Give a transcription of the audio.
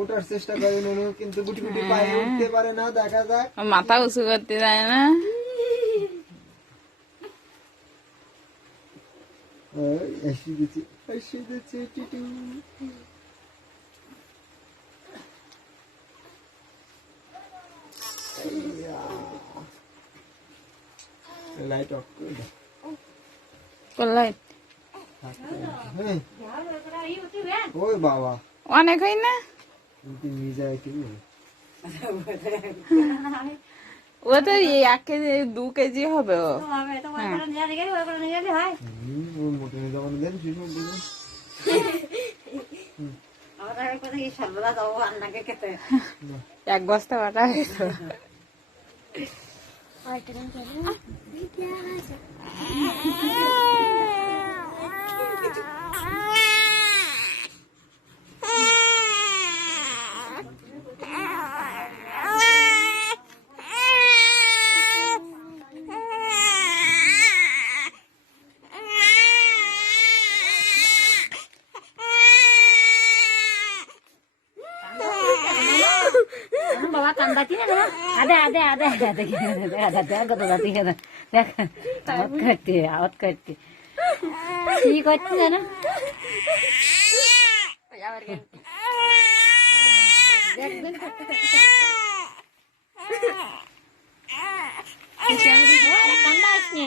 ওঠার চেষ্টা করে নুনু, কিন্তু গুটি গুটি পায়ে উঠতে পারে না। দেখা যাক, মাথা উঁচু করতে যায় না। ওই এসে গেছে টিটু। লাইট অফ করে দাও। করলাই হ্যাঁ, ওই বাবা, অনেক হয় না, কিন্তু নিয়ে যায় কি? ও তো 1 কেজি 2 কেজি হবে ও। মোটে নিয়ে যাবো না, দেন শিশু দিন। 1 বস্তা বাটা হয়েছে। বাবা কান্দাতি না আদে আদে আদে আদে দেখ আওয়াজ করতে কি করছে জানো কান্দা আসছে।